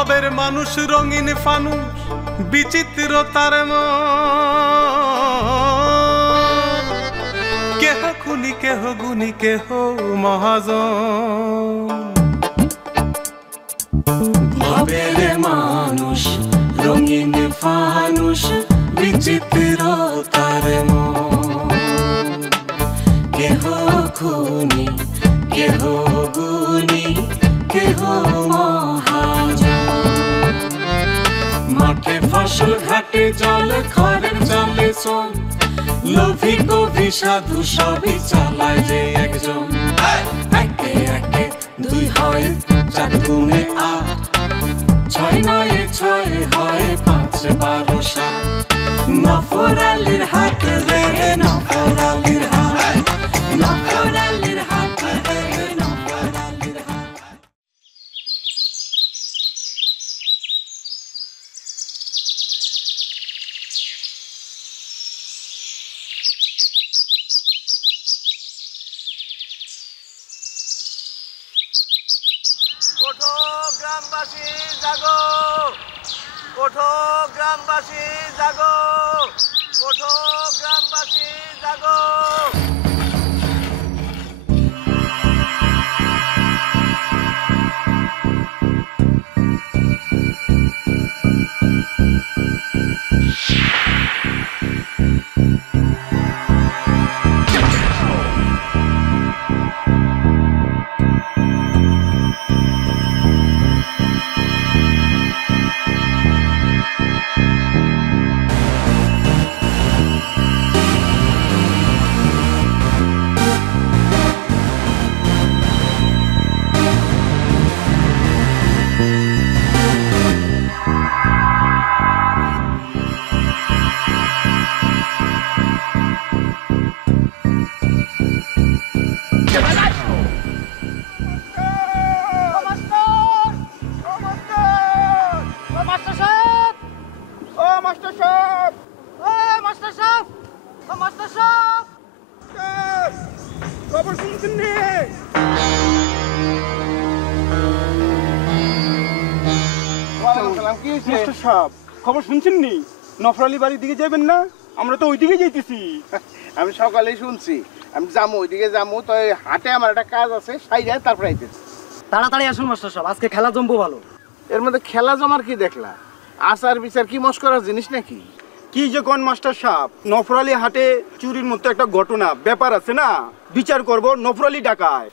ভবের মানুষ রঙিন ফানুষ বিচিত্র তার মন কেহ খুনি কেহ গুণী কেহ মহাজন ভবের মানুষ রঙিন ফানুষ বিচিত্র তার মন কেহ খুনি কেহ গুণী কেহ মহাজন মাঠে ফসল ঘাটে জল খড়ের জলে সোন লোভী কবি সাধু সবই চালায় যে একজন একে একে দুই হয় চার গুণে আট ছয় নয় ছয় হয় 5 12 7 নফরালির হাত রে নফরালির হাত নফরালির হাত রে নফরালির হাত ওঠো গ্রামবাসী জাগো ওঠো গ্রামবাসী জাগো ওঠো গ্রামবাসী জাগো খবর শুনছেন নি নফরালি বাড়ির দিকে যাবেন না আমরা তো ওইদিকে যাইতেছি আমি সকালেই শুনছি আমি যাবো ওইদিকে যাবো তো হাটে আমার একটা কাজ আছে সাইডে তারপরে আইতেছি তাড়াতাড়ি আসুন মাস্টার সাহেব আজকে খেলা জমবো ভালো এর মধ্যে খেলা জমার কি দেখলা আচার বিচার কি মস্করার জিনিস নাকি কি যে কোন মাস্টার সাহেব নফরালি হাটে চুরির মতো একটা ঘটনা ব্যাপার আছে না বিচার করব নফরালি ডাকায়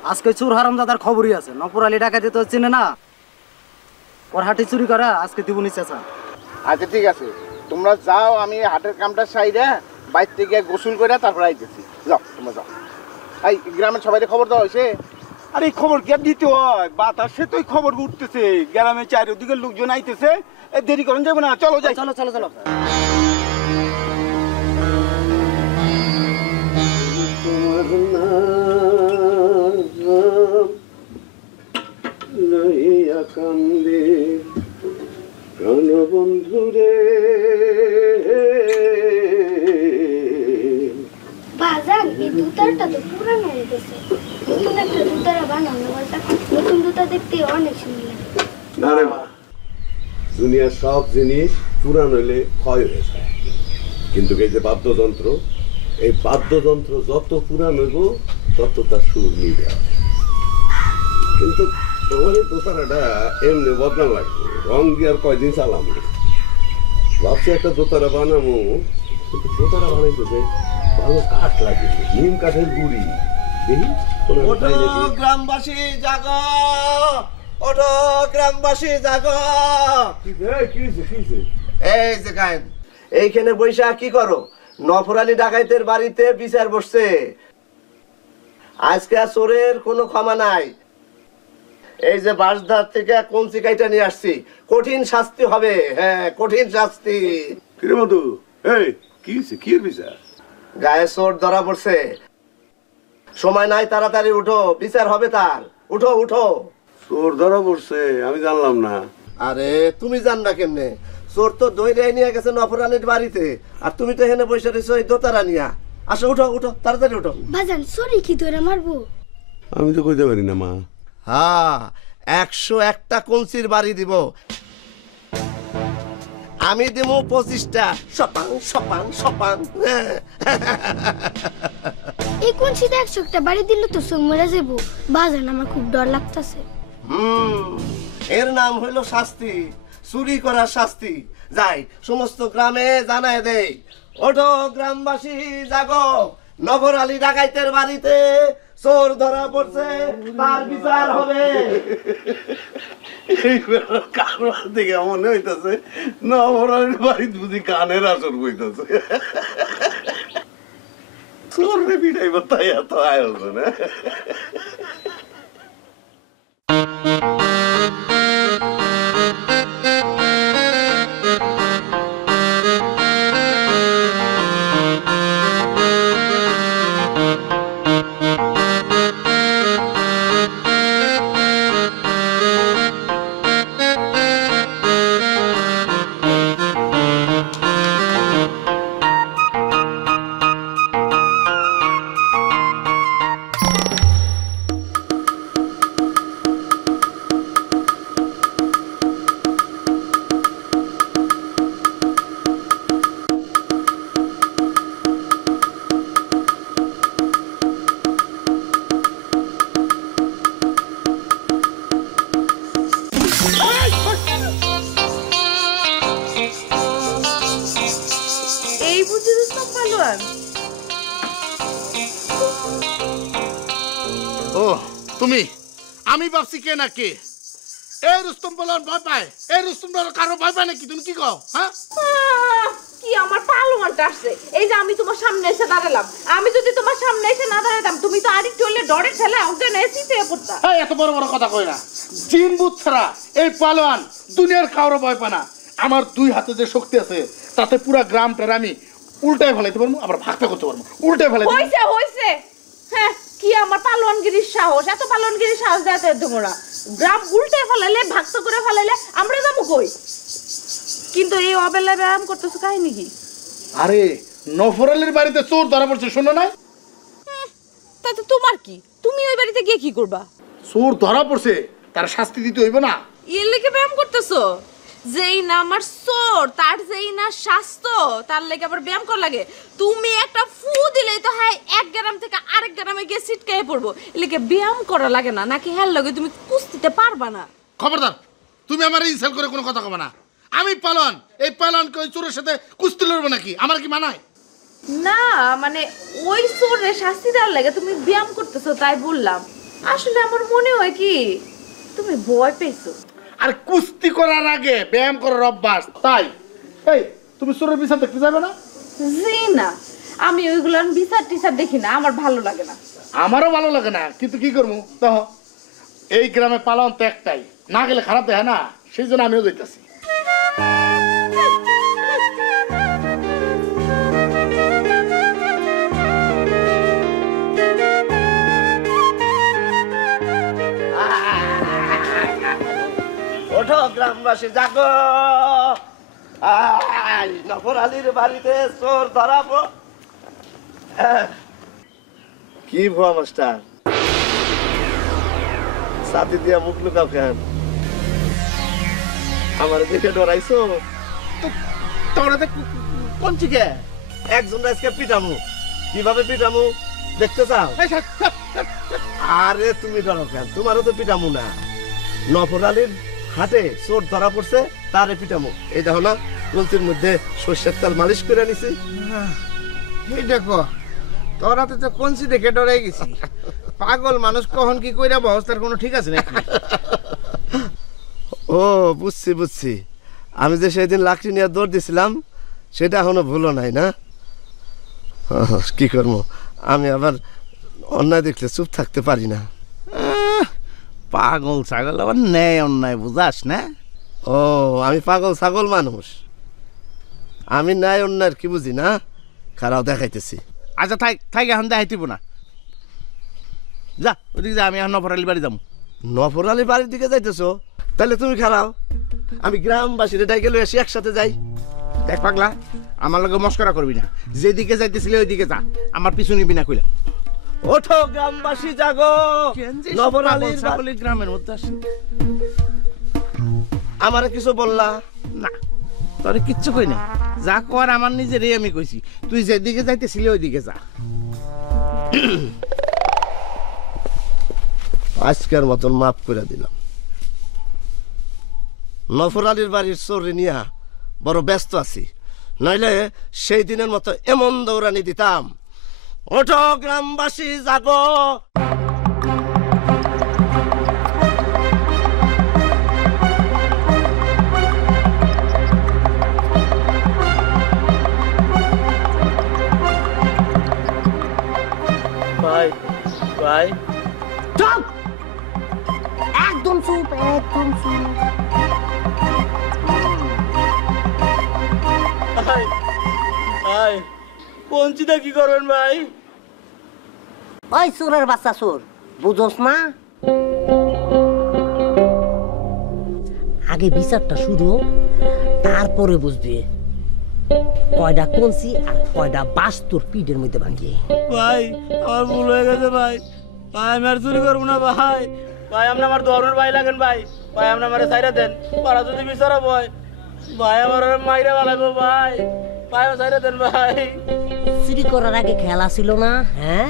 আজকে চোর হারামজাদার খবরই আছে নপুর আলী ডাকাতি তো চেনে না ওর হাটে চুরি করা আজকে দিবনি চেঁচা আচ্ছা ঠিক আছে তোমরা যাও আমি হাটের কামটা সাইডে বাইর থেকে গোসল করে তারপরে আইতেছি যাও তোমরা যাও এই গ্রামের সবাইকে খবর দেওয়া হয়েছে আরে এই খবর কে দিতে হয় বাতাসে তো খবর উঠতেছে গ্রামে চারিদিকে লোকজন আইতেছে দেরি করেন যাবে না চলো যাই চলো চলো চলো কান্দে প্রাণবন্ধুরে বাজান এই দুতারটা তো পুরানো হয়ে গেছে নতুন একটা দুতারা বানানো বলটা নতুন দুতা দেখতে অনেক সুন্দর লাগে না রে মা দুনিয়ার সব জিনিস পুরান হইলে ক্ষয় হয়ে যায় কিন্তু এই যে বাদ্যযন্ত্র এই বাদ্যযন্ত্র যত পুরান হইব তত তার সুর নিবে কিন্তু তোমার এই দোতারাটা এমনি বদনাম লাগবে রং দিয়ে আর কয়দিন চালাম ভাবছি একটা দোতারা বানাবো কিন্তু দোতারা বানাইতে যে ভালো কাঠ লাগে নিম কাঠের গুড়ি দেখি গ্রামবাসী জাগো ওঠো গ্রামবাসী জাগো এই যে গায়েন এইখানে বৈশা কি করো নফরালি ডাকাইতের বাড়িতে বিচার বসছে আজকে চোরের কোনো ক্ষমা নাই এই যে বাসধার থেকে কঞ্চি কাইটা নিয়ে আসছি কঠিন শাস্তি হবে হ্যাঁ কঠিন শাস্তি কিরে মধু এই কি কি বিচার গায়ে চোর ধরা পড়ছে সময় নাই তাড়াতাড়ি উঠো বিচার হবে তার উঠো উঠো চোর ধরা পড়ছে আমি জানলাম না আরে তুমি জান না কেমনে চোর তো দইরে নিয়ে গেছে নফরালির বাড়িতে আর তুমি তো এখানে বসে রয়েছো এই দোতারা নিয়া আসো উঠো উঠো তাড়াতাড়ি উঠো বাজান সরি কি ধরে মারবো আমি তো কইতে পারি না মা হ্যাঁ 101টা কঞ্চির বাড়ি দিব। আমি দিব 25টা। সপাং সপাং সপাং। এই কোন সিধা 100টা বাড়ি দিল তো সব মরে যাবো। বাজান আমার খুব ডর লাগতাছে। এর নাম হইল শাস্তি, চুরি করার শাস্তি। যাই সমস্ত গ্রামে জানায় দেই, ওঠো গ্রামবাসী জাগো, নগর আলী ডাকাইতের বাড়িতে চোর ধরা পড়ছে, তার বিচার হবে। কারোর দিকে মনে হইতেছে নবরালির বাড়িতে বুঝি কানের আসর বইতেছে। চোরে পিটাইব তাই এত আয়োজন। ও তুমি, আমি ভাবছি কে না কে। এই রুস্তম বলার ভয় পায়, এই রুস্তম বলার কারো ভয় পায় নাকি? তুমি কি কও? হ্যাঁ কি আমার পালোয়ানটা আসছে, এই যে আমি তোমার সামনে এসে দাঁড়ালাম, আমি যদি তোমার সামনে এসে না দাঁড়াতাম তুমি তো আরেকটু হলে ডরে ঠেলে অজ্ঞান এসিতে পড়তা। হ্যাঁ, এত বড় বড় কথা কই না। জিন বুত ছাড়া এই পালোয়ান দুনিয়ার কারো ভয় পায় না। আমার 2 হাতে যে শক্তি আছে তাতে পুরা গ্রামটার আমি উল্টায় ফেলাইতে পারবো, আবার ভাগটা করতে পারবো, উল্টায় ফেলাইতে। হইছে হইছে, হ্যাঁ কি আমার পালোয়ানগিরির সাহস, এত পালোয়ানগিরির সাহস দেয় তোমরা। গ্রাম উল্টে ফেলাইলে, ভাগটা করে ফেলাইলে আমরা যাবো কই? কিন্তু এই অবেলায় ব্যায়াম করতেছো কাহিনী কি? আরে নফরালের বাড়িতে চোর ধরা পড়ছে, শোনো না? তাতে তোমার কি? তুমি ওই বাড়িতে গিয়ে কি করবা? চোর ধরা পড়ছে, তার শাস্তি দিতে হইব না? এর লেগে ব্যায়াম করতেছো? যেই না আমার চোর, তার যেই না স্বাস্থ্য, তার লেগে আবার ব্যায়াম করা লাগে? তুমি একটা ফু দিলেই তো হয় এক গ্রাম থেকে আরেক গ্রামে গিয়ে ছিটকায়ে পড়বো। এর লেগে ব্যায়াম করা লাগে না নাকি? হ্যাঁ লগে তুমি কুস্তিতে পারবা না? খবরদার, তুমি আমার ইনসাল্ট করে কোনো কথা কবে না। আমি পালন, এই পালনকে ওই চোরের সাথে কুস্তি লড়বো নাকি? আমার কি মানায়? না মানে ওই চোরের শাস্তি দেওয়ার লাগে তুমি ব্যায়াম করতেছো তাই বললাম। আসলে আমার মনে হয় কি তুমি ভয় পেয়েছো। আর কুস্তি করার আগে ব্যায়াম করার অভ্যাস, তাই। এই তুমি চোরের বিচার দেখতে যাবে না? জি না, আমি ওইগুলো বিচার টিচার দেখি না, আমার ভালো লাগে না। আমারও ভালো লাগে না, কিন্তু কি করবো? দেখো এই গ্রামে পালন তো একটাই, না গেলে খারাপ দেয় না, সেই জন্য আমিও যাইতেছি। ওঠো গ্রামবাসী জাগো, নফর আলীর বাড়িতে চোর ধরাবো। কি ভুয়া মাস্টার, সাথে দিয়া মুখ লুকাও কেন? আমার দেখে ডরাইছো? তোমরা কোন চিকে একজন আজকে পিটামু, কিভাবে পিটামু দেখতে চাও? আরে তুমি ডরো কেন? তোমারও তো পিটামু না। নফর আলীর হাটে চোর ধরা পড়ছে, তারে পিটামু। এই দেখো না, কলসির মধ্যে সর্ষের তেল মালিশ করে নিছি। এই দেখো, তোর হাতে তো কঞ্চি দেখে ডরাই গেছি। পাগল মানুষ কখন কি কইরা বস, তার কোনো ঠিক আছে নাকি? ও বুঝছি বুঝছি, আমি যে সেদিন লাকড়ি নিয়ে দৌড় দিছিলাম সেটা এখনো ভুলো নাই না? কি করবো, আমি আবার অন্যায় দেখলে চুপ থাকতে পারি না। পাগল ছাগল আবার ন্যায় অন্যায় বুঝাস না? ও আমি পাগল ছাগল মানুষ, আমি ন্যায় অন্যায় কি বুঝি না? খারাপ দেখাইতেছি। আচ্ছা থাক থাক, এখন দেখাইতিব না, যা ওদিকে যা, আমি এখন নফর আলী বাড়ি যাবো। নফর আলী বাড়ির দিকে যাইতেছো? তাহলে তুমি খারাও, আমি গ্রামবাসীর ডাইকে লই আসি, একসাথে যাই। দেখ পাগলা, আমার লগে মস্করা করবি না, যেদিকে যাইতেছিলে ওইদিকে যা, আমার পিছু নিবি না কইলাম। ওঠো গ্রামবাসী জাগো, নবরালির গ্রামের মধ্যে আসেন। আমারে কিছু বললা না, তোর কিচ্ছু কই না, যা কর আমার নিজেরই আমি কইছি। তুই যেদিকে যাইতেছিলি ওইদিকে যা। আজকের মতন মাফ করে দিলাম। নফরালির বাড়ির চোরে নিয়া বড় ব্যস্ত আছি, নইলে সেই দিনের মতো এমন দৌড়ানি দিতাম। ওঠো গ্রামবাসী জাগো। ভাই ভাই চুপ, একদম চুপ, একদম চুপ। ভাই ভাই পঞ্চিটা কি করবেন ভাই? ওই চোরের বাচ্চা চোর, বুঝোস না? আগে বিচারটা শুরু, তারপরে বুঝবি কয়টা কঞ্চি আর কয়টা বাস তোর পিঠের মধ্যে ভাঙিয়ে। ভাই আমার ভুল হয়ে গেছে ভাই, ভাই আমি আর চুরি করবো না ভাই। ভাই আপনি আমার ধর্মের ভাই লাগেন ভাই, ভাই আপনি আমার সাইরা দেন, পাড়া যদি বিচারা ভয় ভাই আমার মাইরা বালাবো ভাই, ভাই সাইরা দেন ভাই। চুরি করার আগে খেলা ছিল না, হ্যাঁ?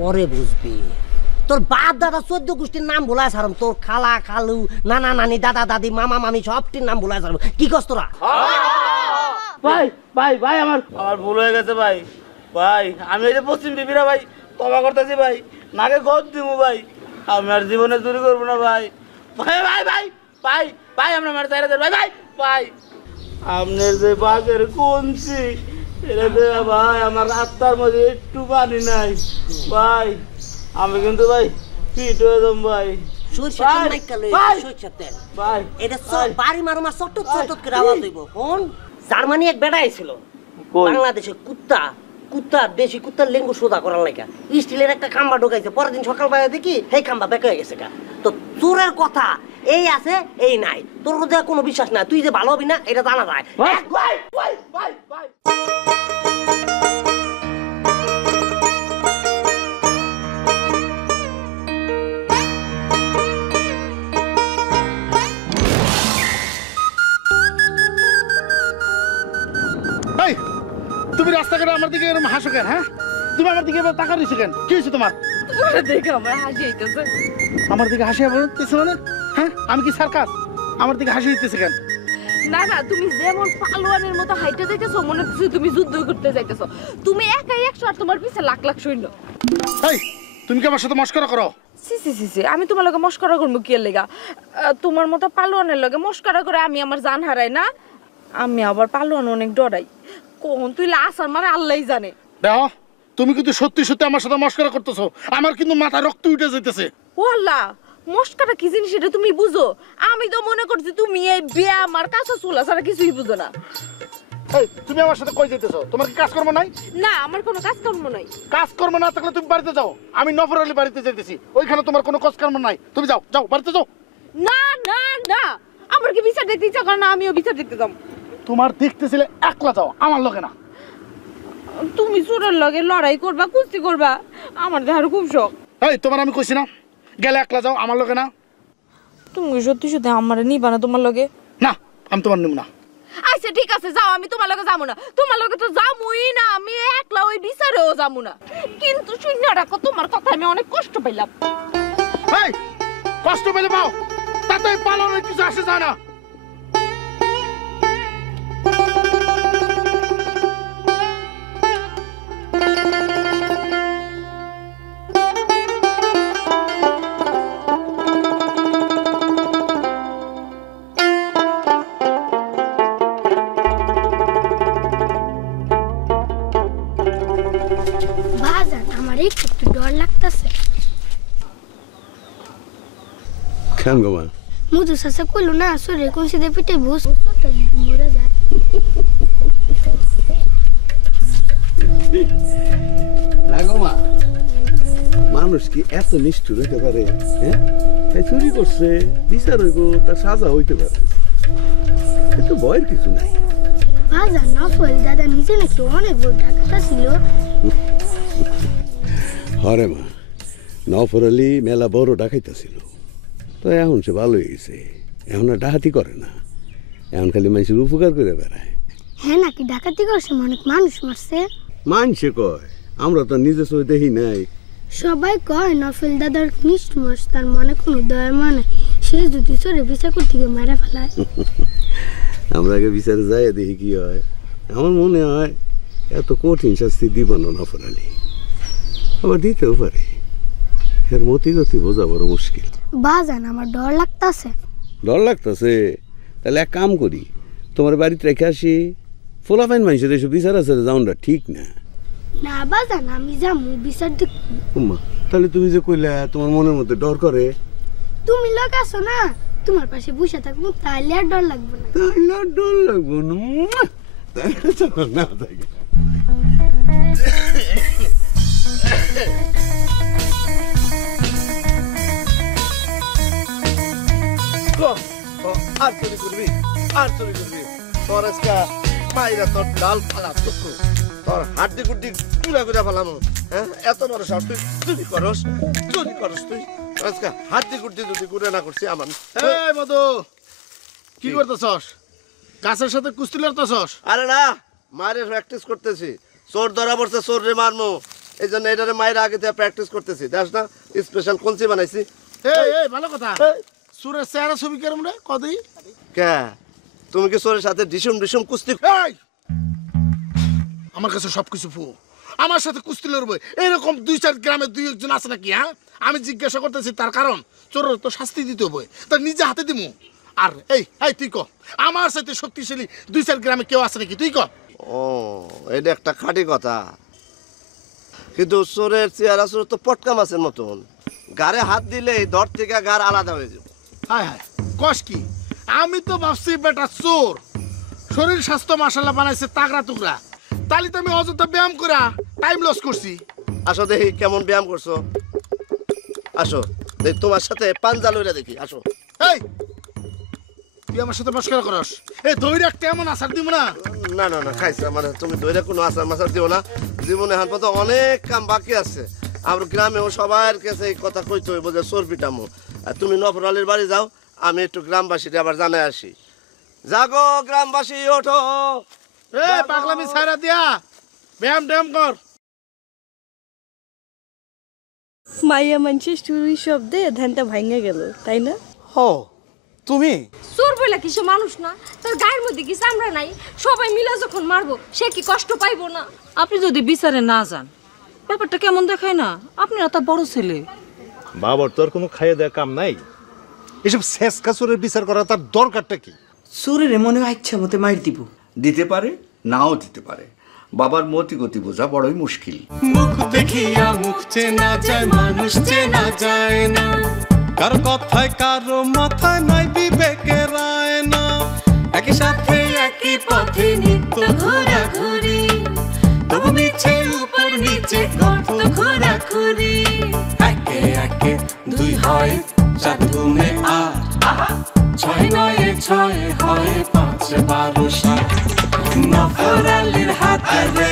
পরে বুঝবি। তোর বাপ দাদা 14 গোষ্ঠীর নাম ভুলাই সারম, তোর খালা খালু নানা নানি দাদা দাদি মামা মামি সবটির নাম ভুলাই সারম। কি কস তোরা? ভাই ভাই ভাই আমার ভুল হয়ে গেছে ভাই। ভাই আমি এই যে পশ্চিম বিবিরা ভাই তবা করতেছি ভাই, নাকে গদ দিব ভাই, আমি আর জীবনে চুরি করবো না ভাই। ভাই ভাই ভাই ভাই ভাই আপনার আমার চাইরা দেন ভাই ভাই ভাই। আপনার যে বাঘের কঞ্চি এটা দেয়া ভাই, আমার আত্মার মধ্যে একটু পানি নাই ভাই, আমি কিন্তু ভাই ফিট হয়ে যাম ভাই। জার্মানি এক বেড়া ছিল বাংলাদেশে, কুত্তা কুত্তা দেশি কুত্তার লেঙ্গু সোজা করার লাগা স্টিলের একটা খাম্বা ঢোকাইছে, পরের দিন সকালবেলা দেখি সেই খাম্বা বেঁকে হয়ে গেছে। তো চোরের কথা এই আছে এই নাই, তোর মধ্যে কোনো বিশ্বাস নাই, তুই যে ভালো হবি না এটা জানা যায়। তুমি রাস্তাঘাটে আমার দিকে এরকম হাসো কেন? হ্যাঁ, তুমি আমার দিকে এবার টাকা দিছো কেন? কি হয়েছে তোমার? দেখে আমার হাসি হইতেছে। আমার দিকে হাসি হইতেছে মানে? হ্যাঁ, আমি কি সার্কাস? আমার দিকে হাসি হইতেছে কেন? না না, তুমি যেমন পালোয়ানের মতো হাইটে যাইতেছো মনে হচ্ছে তুমি যুদ্ধ করতে যাইতেছো। তুমি একাই 100 আর তোমার পিছে লাখ লাখ সৈন্য। এই তুমি কি আমার সাথে মস্করা করো? সি সি সি সি, আমি তোমার লগে মস্করা করবো কি এর লেগা? তোমার মতো পালোয়ানের লগে মস্করা করে আমি আমার জান হারাই না। আমি আবার পালোয়ান অনেক ডরাই, কোন তুই আসার মানে আল্লাহই জানে। দেখো তুমি কিন্তু সত্যি সত্যি আমার সাথে মস্করা করতেছো, আমার কিন্তু মাথা রক্ত উঠে যাইতেছে। ও আল্লাহ, মস্করা কি জিনিস এটা তুমি বুঝো? আমি তো মনে করছি তুমি এই বিয়া আমার কাছে চুলা ছাড়া কিছুই বুঝো না। এই তুমি আমার সাথে কই যাইতেছো? তোমার কি কাজকর্ম নাই? না, আমার কোনো কাজকর্ম নাই। কাজকর্ম না থাকলে তুমি বাড়িতে যাও, আমি নফরালি বাড়িতে যাইতেছি, ওইখানে তোমার কোনো কাজকর্ম নাই, তুমি যাও যাও বাড়িতে যাও। না না না, আমার কি বিচার দেখতে ইচ্ছা করে না, আমিও বিচার দেখতে যাব। তোমার দেখতেছিলে একলা যাও, আমার লগে না। তুমি চোরের লগে লড়াই করবা, কুস্তি করবা, আমার দেখার খুব শখ। এই তোমার আমি কইছি না গেলে একলা যাও, আমার লগে না। তুমি সত্যি সত্যি আমার নিবা না তোমার লগে? না, আমি তোমার নিব না। আচ্ছা ঠিক আছে, যাও, আমি তোমার লগে যাবো না। তোমার লগে তো যাবই না, আমি একলা ওই বিচারেও যাবো না। কিন্তু শূন্য রাখো, তোমার কথা আমি অনেক কষ্ট পাইলাম। এই কষ্ট পেলে পাও, তাতে পালনের কিছু আসে যায় না। একটু ডর লাগতেছে। কেন গো মা? মুদু সাসা কইলো না সরে কোন সিধে পিটে ভুস ওটা যদি মরে যায়। না গো মা, মানুষ কি এত নিষ্ঠুর হইতে পারে? হ্যাঁ, তাই চুরি করছে, বিচার হইব, তার সাজা হইতে পারে, একটু ভয়ের কিছু নাই। বাজার নফল দাদা নিজে নাকি অনেক বড় ডাক্তার ছিল। হরে মা, নফর আলী মেলা বড় ডাকাইতেছিল, তো এখন সে ভালো হয়েছে, এখন আর ডাকাতি করে না, এখন খালি মানুষের উপকার করে বেড়ায়। হ্যাঁ নাকি ডাকাতি করছে, অনেক মানুষ মারছে? মানুষে কয়, আমরা তো নিজে চোখে দেখি নাই। সবাই কয় নফল দাদার নিষ্ঠ মাস, তার মনে কোনো দয়া মানে, সে যদি চোরে বিচার করতে গিয়ে মারা ফেলায়। আমরা আগে বিচারে যাই দেখি কি হয়। আমার মনে হয় এত কঠিন শাস্তি দিব না নফর আলী, আবার দিতেও পারে, এর মতি গতি বোঝা বড় মুশকিল। বাজান আমার ডর লাগতাছে। ডর লাগতেছে? তাহলে এক কাম করি, তোমার বাড়িতে রেখে আসি, ফোলাফাইন মানুষের এসব বিচার আছে যাওয়া ঠিক না। না বাজান, আমি যাবো বিচার দেখবো। তাহলে তুমি যে কইলা তোমার মনের মধ্যে ডর করে, তুমি লোক আছো না, তোমার পাশে বসে থাকবো, তাহলে আর ডর লাগবে না। তাহলে আর ডর লাগবো না, তাহলে চলো না থাকি। আর চুরি করবি, আর চুরি করবি, তোর আজকে মাইরা তোর ডাল ফালা তোর হাড্ডি গুড্ডি গুড়া গুড়া ফালামো। হ্যাঁ, এত বড় সাহস, তুই চুরি করস তুই আজকে হাড্ডি গুড্ডি যদি গুড়া না করছি আমার। এই মধু, কি করতেছস? গাছের সাথে কুস্তি লড়তেছস? আরে না, মায়ের প্র্যাকটিস করতেছি, চোর ধরা পড়ছে, চোর রে মারমো, এই জন্য এটারে মায়ের আগে থেকে প্র্যাকটিস করতেছি। দেখ না, স্পেশাল কঞ্চি বানাইছি। এই ভালো কথা, সুরের চেহারা ছবি কেরম রে কদি? কে তুমি কি চোরের সাথে ডিসুম ডিসুম কুস্তি? আমার কাছে সবকিছু ফু, আমার সাথে কুস্তি লড়বে এরকম 2-4 গ্রামে 2-1 জন আছে নাকি? হ্যাঁ, আমি জিজ্ঞাসা করতেছি তার কারণ, চোরের তো শাস্তি দিতে হবে, তার নিজে হাতে দিমু। আর এই তুই ক, আমার সাথে শক্তিশালী 2-4 গ্রামে কেউ আছে নাকি? তুই ক। ও, এটা একটা খাঁটি কথা, কিন্তু চোরের চেহারা চোর তো পটকা মাছের মতন, গাড়ে হাত দিলে ধর থেকে গার আলাদা হয়ে যাবে। হায় হায়, কস কি? আমি তো ভাবছি বেটা চোর, শরীর স্বাস্থ্য মাশাআল্লাহ বানাইছে তাগড়া টুকরা, তাহলে তো আমি অযথা ব্যায়াম করা টাইম লস করছি। আসো দেখি কেমন ব্যায়াম করছো, আসো দেখি তোমার সাথে পাঞ্জা লইরা দেখি, আসো। এই তুই আমার সাথে মস্করা করস? এই ধইরা কেমন আসার দিব না? না না না, খাইছে মানে তুমি ধইরা কোনো আচার মাচার দিও না, জীবনে হান পথে অনেক কাম বাকি আছে, আমরা গ্রামেও সবার কাছে এই কথা কইতে হইব যে চোর পিটামো। আর তুমি নফর আলীর বাড়ি যাও, আমি একটু গ্রামবাসীটা আবার জানাই আসি। জাগো গ্রামবাসী, ওঠো। পাগলামি ছাইরা দিয়া ব্যায়াম ট্যায়াম কর। মাইয়া মানুষের চুরি শব্দে ধানটা ভাঙে গেল, তাই না? ও তুমি চোর বলে কি সে মানুষ না? তার গায়ের মধ্যে কি চামড়া নাই? সবাই মিলে যখন মারবো, সে কি কষ্ট পাইবো না? আপনি যদি বিচারে না যান, ব্যাপারটা কেমন দেখায় না? আপনি না তার বড় ছেলে। বাবার তোর কোনো খাইয়ে দেওয়া কাম নাই, এসব শেষকা চোরের বিচার করা তার দরকারটা কি? চোরের মনে হয় ইচ্ছা মতো মার দিব, দিতে পারে নাও দিতে পারে, বাবার মতি গতি বোঝা বড়ই মুশকিল। মুখ দেখিয়া মুখ চেনা যায়, মানুষ চেনা যায় না, কারো কথায় কারো মাথায় নাই বিবেকের আয়না, একই সাথে একই পথে নিত্য ঘোরাঘুরি, তবু নিচে উপর নিচে গর্ত ঘোরাঘুরি, একে একে 2 হয় 4 গুণে 8, 6 9 6 হয় 5 12 7, নফর আলীর হাতে রে